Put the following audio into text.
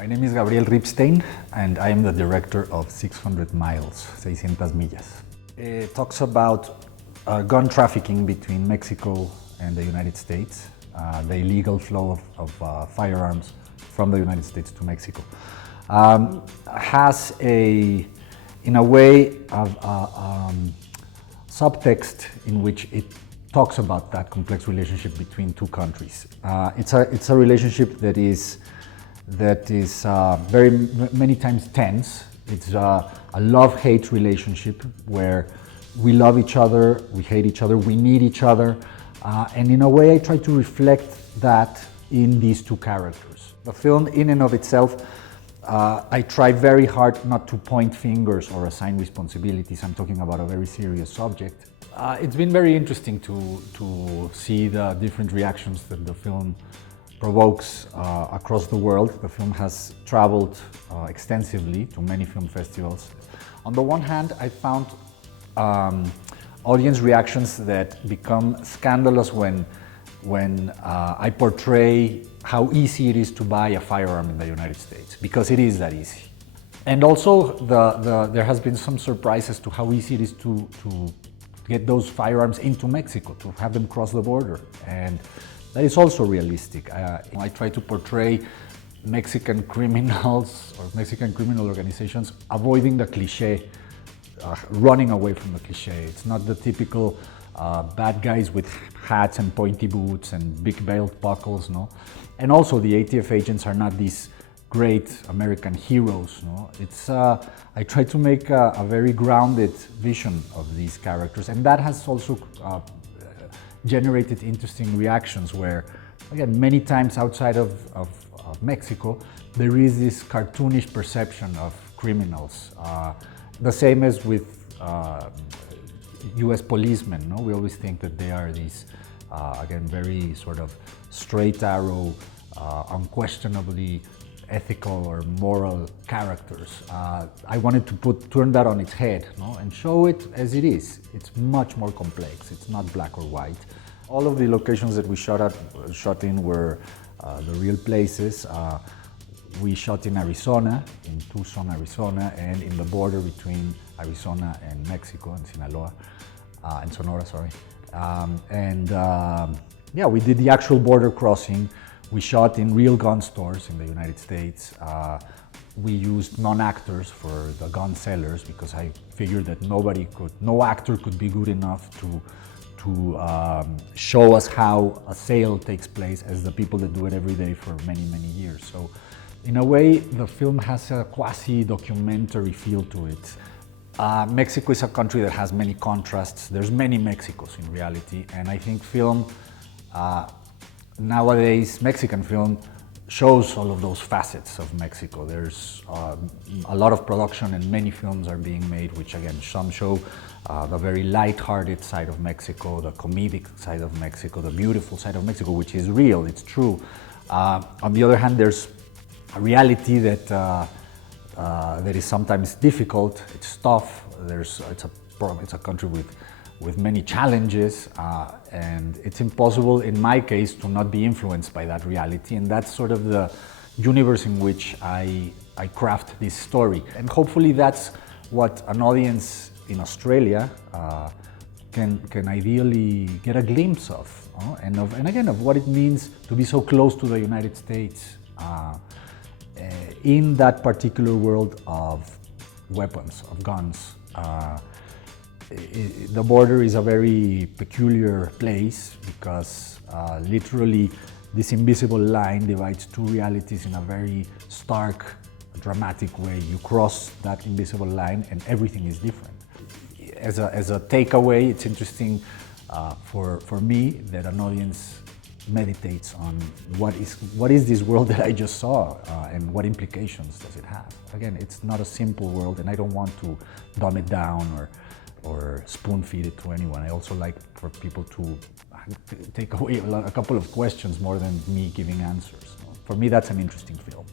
My name is Gabriel Ripstein, and I am the director of 600 Miles, 600 Millas. It talks about gun trafficking between Mexico and the United States, the illegal flow of firearms from the United States to Mexico. Has in a way, subtext in which it talks about that complex relationship between two countries. It's a relationship that is very many times tense. It's a love-hate relationship where we love each other, we hate each other, we need each other, and in a way I try to reflect that in these two characters. The film in and of itself, I try very hard not to point fingers or assign responsibilities. I'm talking about a very serious subject. It's been very interesting to see the different reactions that the film provokes across the world. The film has traveled extensively to many film festivals. On the one hand, I found audience reactions that become scandalous when I portray how easy it is to buy a firearm in the United States, because it is that easy. And also there has been some surprises to how easy it is to get those firearms into Mexico, to have them cross the border. And that is also realistic. I try to portray Mexican criminals or Mexican criminal organizations avoiding the cliche, running away from the cliche. It's not the typical bad guys with hats and pointy boots and big belt buckles, no? And also the ATF agents are not these great American heroes, no? I try to make a very grounded vision of these characters, and that has also generated interesting reactions where, again, many times outside of Mexico, there is this cartoonish perception of criminals. The same as with US policemen, no? We always think that they are these, again, very sort of straight arrow, unquestionably ethical or moral characters. I wanted to turn that on its head, no? And show it as it is. It's much more complex. It's not black or white. All of the locations that we shot in were the real places. We shot in Arizona, in Tucson, Arizona, and in the border between Arizona and Mexico, in Sinaloa, and Sonora, sorry. Yeah, we did the actual border crossing. We shot in real gun stores in the United States. We used non-actors for the gun sellers because I figured that no actor could be good enough to show us how a sale takes place as the people that do it every day for many, many years. So in a way, the film has a quasi-documentary feel to it. Mexico is a country that has many contrasts. There's many Mexicos in reality, and I think film, nowadays, Mexican film shows all of those facets of Mexico. There's a lot of production and many films are being made, which again, some show the very light-hearted side of Mexico, the comedic side of Mexico, the beautiful side of Mexico, which is real, it's true. On the other hand, there's a reality that is sometimes difficult, it's tough, it's a country with many challenges, and it's impossible, in my case, to not be influenced by that reality, and that's sort of the universe in which I craft this story. And hopefully that's what an audience in Australia can ideally get a glimpse of, and again, of what it means to be so close to the United States in that particular world of weapons, of guns. The border is a very peculiar place because literally this invisible line divides two realities in a very stark, dramatic way. You cross that invisible line and everything is different. As a takeaway, it's interesting for me that an audience meditates on what is this world that I just saw and what implications does it have. Again, it's not a simple world, and I don't want to dumb it down or spoon feed it to anyone. I also like for people to take away a couple of questions more than me giving answers. For me, that's an interesting film.